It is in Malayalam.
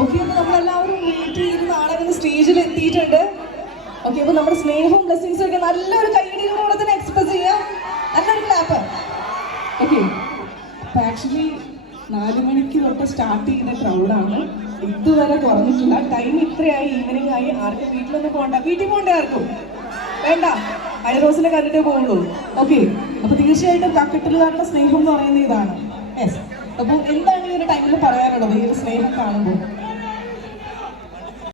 ഓക്കെ, നമ്മളെല്ലാവരും വെയിറ്റ് ചെയ്യുന്ന ആളെ സ്റ്റേജിൽ എത്തിയിട്ടുണ്ട്. ഓക്കെ, അപ്പൊ നമ്മുടെ സ്നേഹവും ബ്ലെസ്സിങ്സും ഒക്കെ നല്ലൊരു കൈയടിയിലൂടെ തന്നെ എക്സ്പ്രസ് ചെയ്യാം. നല്ലൊരു ക്ലാപ്പ്. ഓക്കെ, അപ്പൊ ആക്ച്വലി 4 മണിക്ക് തൊട്ട് സ്റ്റാർട്ട് ചെയ്യുന്ന ക്രൗഡാണ്. ഇതുവരെ കുറഞ്ഞിട്ടില്ല. ടൈം ഇത്രയായി, ഈവനിങ് ആയി. ആർക്കും വീട്ടിലൊന്നും പോകണ്ട. വീട്ടിൽ പോകണ്ടേ? ആർക്കും വേണ്ട. ഐറോസിനെ കണ്ടിട്ടേ പോകുള്ളൂ. ഓക്കെ, അപ്പൊ തീർച്ചയായിട്ടും കക്കട്ടിലുകാരുടെ സ്നേഹം എന്ന് പറയുന്നത് ഇതാണ്. യെസ്. അപ്പോൾ എന്താണ് ഈ ഒരു ടൈമിൽ പറയാനുള്ളത് ഈ ഒരു സ്നേഹം കാണുമ്പോൾ?